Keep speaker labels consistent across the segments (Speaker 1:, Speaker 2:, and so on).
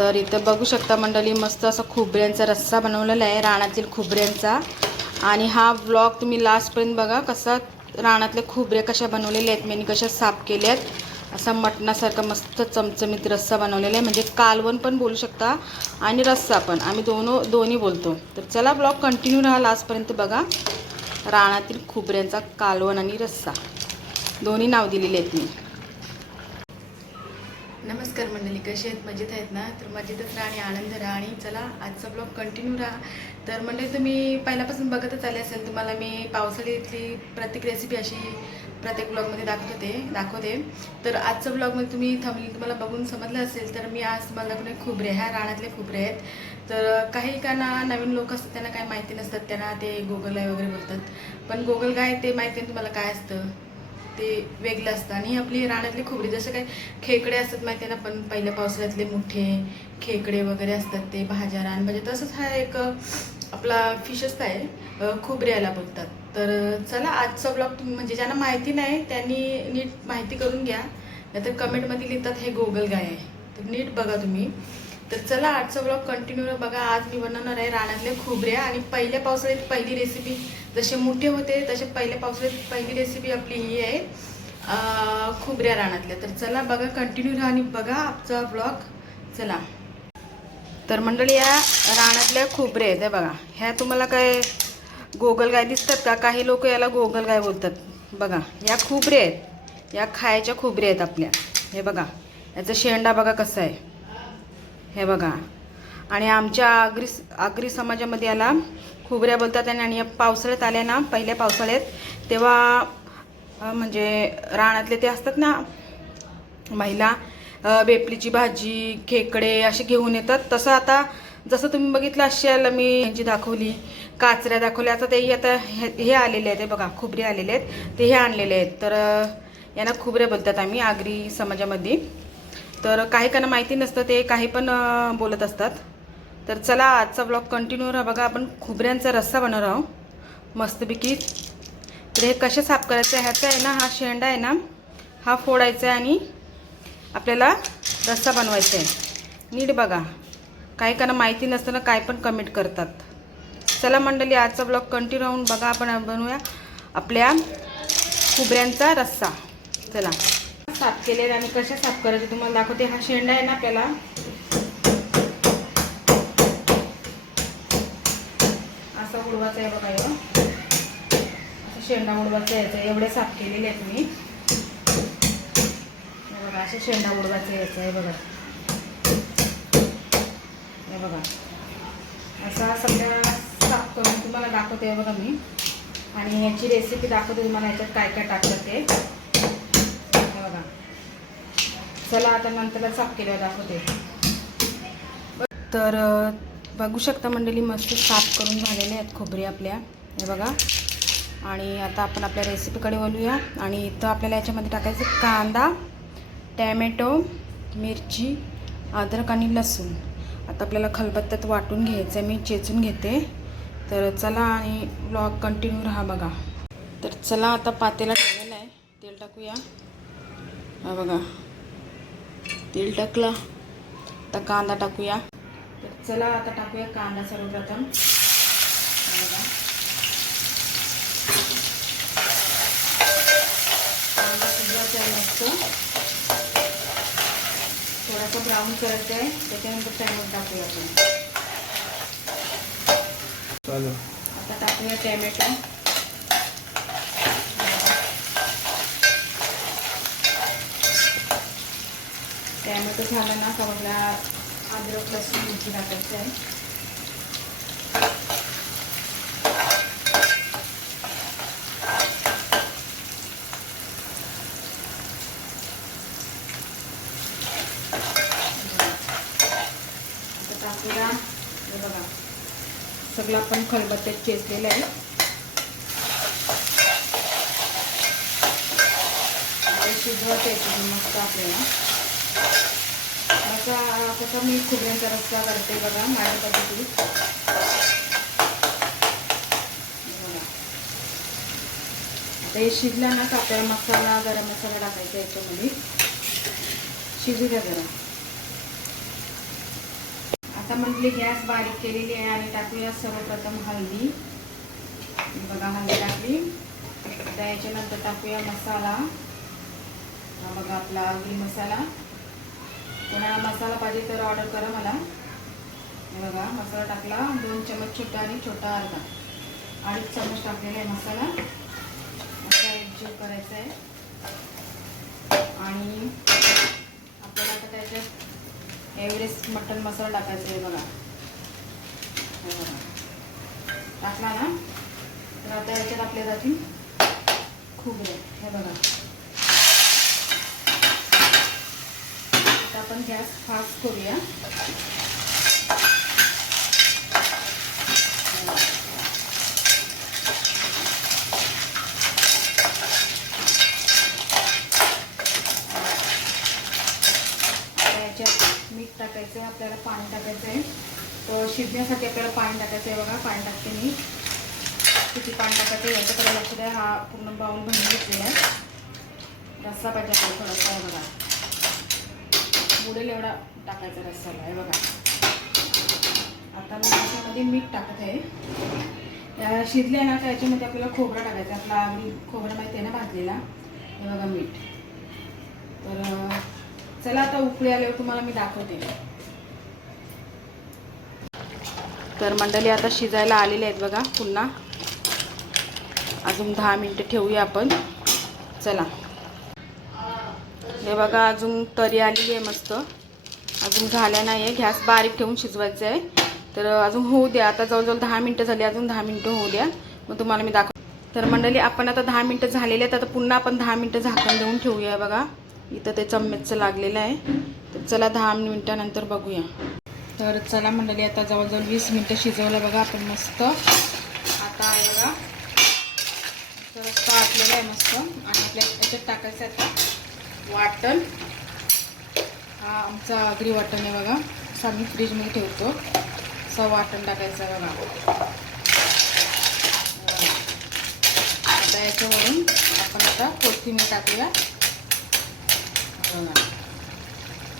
Speaker 1: तर इथं बघू शकता मंडळी मस्त असा खोबऱ्यांचा रस्सा बनवलेला आहे रानातील खोबऱ्यांचा. आणि हा ब्लॉग तुम्ही लास्टपर्यंत बघा कसा रानातले खोबरे कशा बनवलेले आहेत मी कशा साफ केल्या आहेत. असा मटणासारखा मस्त चमचमीत रस्सा बनवलेला आहे म्हणजे कालवण पण बोलू शकता आणि रस्सा पण. आम्ही दोनो दोन्ही बोलतो. तर चला ब्लॉग कंटिन्यू राहा लास्टपर्यंत बघा. रानातील खोबऱ्यांचा कालवण आणि रस्सा. दोन्ही नाव दिलेले आहेत मी. नमस्कार मंडळी कसे आहेत? मजेत आहेत ना? तर मजेतच राहा आणि आनंद राहा आणि चला आजचा ब्लॉग कंटिन्यू राहा. तर मंडळी तुम्ही पहिल्यापासून बघतच आले असेल तुम्हाला मी पावसाळ्यातली प्रत्येक रेसिपी अशी प्रत्येक ब्लॉगमध्ये दाखवते दाखवते. तर आजच्या ब्लॉगमध्ये तुम्ही थांबली तुम्हाला बघून समजलं असेल तर मी आज तुम्हाला दाखवले खोबरे ह्या रानातले खोबरे आहेत. तर काही काना नवीन लोक असतात त्यांना काही माहिती नसतात त्यांना ते गोगल आहे वगैरे बोलतात. पण गोगल काय ते माहिती आहे तुम्हाला काय असतं? ते वेगळं असतं. आणि आपली रानातली खोबरी जसं काय खेकडे असतात माहिती आहे ना पण पहिल्या पावसाळ्यातले मोठे खेकडे वगैरे असतात ते भाज्या रान म्हणजे तसंच हा एक आपला फिशच आहे खोबऱ्याला बोलतात. तर चला आजचा ब्लॉग तुम्ही म्हणजे ज्यांना माहिती नाही त्यांनी नीट माहिती करून घ्या. नाहीतर कमेंटमध्ये लिहितात हे गोगल गाय आहे. तर नीट बघा तुम्ही. तर चला आजचा ब्लॉग कंटिन्यू बघा. आज मी बनवणार आहे रानातल्या खोबऱ्या. आणि पहिल्या पावसाळ्यात पहिली रेसिपी जसे मोठे होते तसे पहिल्या पावसाळ्यात पहिली रेसिपी आपली ही आहे खोबऱ्या रानातल्या. तर चला बघा कंटिन्यू राहा आणि बघा आमचा ब्लॉग चला. तर मंडळी या रानातल्या खोबऱ्या आहेत हे बघा. ह्या तुम्हाला काय गोगलगाय दिसतात का? काही लोक याला गोगलगाय बोलतात. बघा या खोबरे आहेत. या खायच्या खोबऱ्या आहेत आपल्या. हे बघा याचा शेंडा बघा कसा आहे. हे बघा. आणि आमच्या आगरी आगरी समाजामध्ये याला खुबऱ्या बोलतात आणि आणि या पावसाळ्यात आल्या ना पहिल्या पावसाळ्यात तेव्हा म्हणजे रानातले ते असतात ना महिला बेपलीची भाजी खेकडे असे घेऊन येतात. तसं आता जसं तुम्ही बघितलं अशाला मी यांची दाखवली काचऱ्या दाखवल्या आता तेही आता हे हे आलेले आहेत बघा खुबरे आलेले आहेत ते हे आणलेले आहेत. तर यांना खुबऱ्या बोलतात आम्ही आगरी समाजामध्ये. तर काही काना माहिती नसतं ते काही पण बोलत असतात. तर चला आजचा ब्लॉग कंटिन्यू राहा बघा आपण खुबऱ्यांचा रस्सा बनवणार आहोत. मस्तपैकी. तर हे कसे साफ करायचं? आहे ह्याचा आहे ना हा शेंडा आहे ना हा फोडायचा आहे आणि आपल्याला रस्सा बनवायचा आहे. नीट बघा. काही काना माहिती नसताना काय पण कमेंट करतात. चला मंडळी आजचा ब्लॉग कंटिन्यू राहून बघा आपण बनवूया आपल्या खुबऱ्यांचा रस्सा. चला. साफ केलेला आणि कशा साफ करायचं तुम्हाला दाखवते. हा शेंडा आहे ना आपल्याला. असं उडवाचं आहे बघा ह्यो. असं शेंडा उडवाचं यायचं एवढे साफ केलेले आहेत मी. बघा असे शेंडा उडवाचं यायचं आहे बघा. हे बघा. असा सगळ्या साफ करून तुम्हाला दाखवते बघा मी. आणि याची रेसिपी दाखवते तुम्हाला याच्यात काय काय टाकतं ते. हे बघा. चला आता नंतरला साफ केल्यावर दाखवते. तर बघू शकता मंडळी मस्त साफ करून झालेले आहेत खोबरे आपल्या. हे बघा. आणि आता आपण आपल्या रेसिपीकडे वळूया. आणि इथं आपल्याला याच्यामध्ये टाकायचं कांदा टॅमॅटो मिरची अद्रक आणि लसूण. आता आपल्याला खलबत्त्यात वाटून घ्यायचं आहे. मी चेचून घेते. तर चला आणि ब्लॉग कंटिन्यू राहा बघा. तर चला आता पातेला ठेवलेलं आहे. तेल टाकूया. हा बघा. तेल टाकलं. आता कांदा टाकूया. चला आता टाकूया कांदा सर्वप्रथम. कांदा शिजवायचा आहे मस्त थोडासा ब्राऊन करायचा आहे त्याच्यानंतर टॅमॅटो टाकूया आपण. आता टाकूया टॅमॅटो. टॅमॅटो झाला ना आपला अद्रक लसूण मिरची टाकायची आहे. आता हे बघा. सगळं आपण खलबत्त्यात चेचलेलं आहे. शिजवत यायचं मस्त आपल्याला. कसा मी खोबऱ्यांचा रस्सा करते बघा माझ्या पद्धतीत आता हे शिजला ना का आपल्याला मसाला गरम मसाला टाकायचा याच्यामध्ये. शिजू द्या जरा. आता म्हटली गॅस बारीक केलेली आहे आणि टाकूया सर्वप्रथम हळदी. बघा हळदी टाकली. आता याच्यानंतर टाकूया मसाला. हा बघा आपला अगदी मसाला. पुन्हा मसाला पाहिजे तर ऑर्डर करा मला. हे बघा मसाला टाकला. दोन चमच छोटा आणि छोटा अर्धा. अडीच चमच टाकलेला आहे मसाला. असा एकजीव करायचा आहे. आणि आपल्याला आता त्याच्यात एव्हरेस्ट मटन मसाला टाकायचा आहे बघा. टाकला ना? तर आता याच्यात आपल्या जातील खोबरे. हे बघा आता आपण गॅस फास्ट करूया. याच्यात मीठ टाकायचं आहे आपल्याला पाणी टाकायचं आहे तर शिजण्यासाठी आपल्याला पाणी टाकायचं आहे बघा पाणी टाकते मी. किती पाणी टाकायचं आहे याच्याकडे लक्ष द्या हा पूर्ण बाऊल भरून घेतलेला आहे. रस्सा पाहिजे आपल्याला थोडासा बघा. उडेल एवढा टाकायचा रस्साला आहे बघा. आता मी याच्यामध्ये मीठ टाकत आहे. शिजले ना तर याच्यामध्ये आपल्याला खोबरं टाकायचं. आहे. आपला आवडी खोबरं माहिती आहे ना भाजलेला? हे बघा मीठ. तर चला आता उकळी आल्यावर तुम्हाला मी दाखवते. तर मंडळी आता शिजायला आलेले आहेत बघा पुन्हा. अजून दहा मिनटं ठेवूया आपण. चला. हे बघा अजून तरी आलेली आहे मस्त. अजून झाल्या नाही आहे गॅस बारीक ठेवून शिजवायचं आहे. तर अजून होऊ द्या. आता जवळजवळ दहा मिनटं झाली. अजून दहा मिनटं होऊ द्या. मग तुम्हाला मी दाखव तर मंडळी आपण आता दहा मिनटं झालेले आहेत. आता पुन्हा आपण दहा मिनटं झाकण देऊन ठेवूया बघा. इथं ते चम्मचचं लागलेलं आहे. तर चला दहा मिनटानंतर बघूया. तर चला मंडळी आता जवळजवळ वीस मिनटं शिजवलं बघा आपण मस्त. आता आहे बघा. तर रस्ता आटलेला आहे मस्त. आणि आपल्या याच्यात टाकायचं आहे आता. वाटण. हा आमचा आगरी वाटण आहे बघा. असं आम्ही फ्रीजमध्ये ठेवतो. असं वाटण टाकायचं आहे बघा. आता याच्यावरून आपण आता कोथिंबीर टाकूया.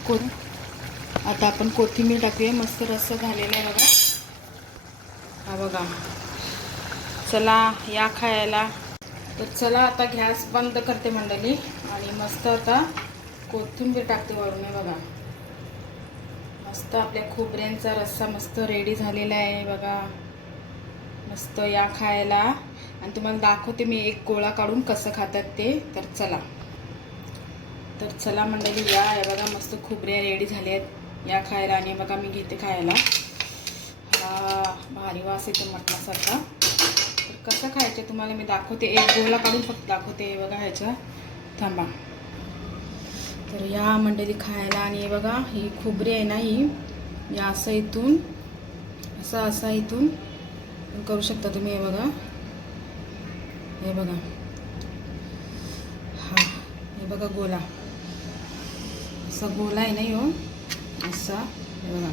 Speaker 1: को आता आपण कोथिंबीर टाकूया. मस्त रस्सा झालेला आहे बघा. हा बघा. चला या खायला. तर चला आता गॅस बंद करते मंडळी. आणि मस्त आता कोथिंबीर टाकते वरून बघा. मस्त आपल्या खोबऱ्यांचा रस्सा मस्त रेडी झालेला आहे बघा. मस्त या खायला. आणि तुम्हाला दाखवते मी एक गोळा काढून कसं खातात ते. तर चला. तर चला मंडळी या. आहे बघा मस्त खोबऱ्या रेडी झाल्या आहेत या खायला. आणि बघा मी घेते खायला. हा भारी वास येतो मटणासारखा. तर कसं खायचं तुम्हाला मी दाखवते. एक गोळा काढून फक्त दाखवते हे बघा ह्याच्या थांबा. तर या मंडळी खायला आणि बघा ही खोबरी आहे ना ही या असं इथून असं असा इथून करू शकता तुम्ही हे बघा. हे बघा. हा हे बघा गोला. असा गोला आहे ना यो असा हे बघा.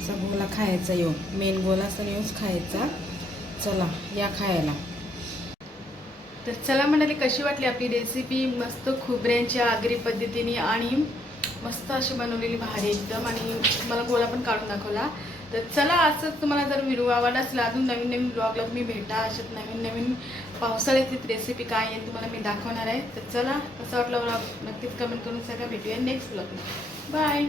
Speaker 1: असा गोला खायचा यो मेन गोला असा योच खायचा. चला या खायला. तर चला म्हणाले कशी वाटली आपली रेसिपी मस्त खोबऱ्यांच्या आगरी पद्धतीने आणि मस्त अशी बनवलेली भारी एकदम. आणि मला गोळा पण काढून दाखवला. तर चला असंच तुम्हाला जर व्हिडिओ आवडला असेल अजून नवीन नवीन ब्लॉगला तुम्ही भेटा. अशात नवीन नवीन पावसाळ्याची रेसिपी काय आहे तुम्हाला मी दाखवणार आहे. तर चला कसं वाटलं ब्लॉग नक्कीच कमेंट करून सगळं भेटूया नेक्स्ट ब्लॉग बाय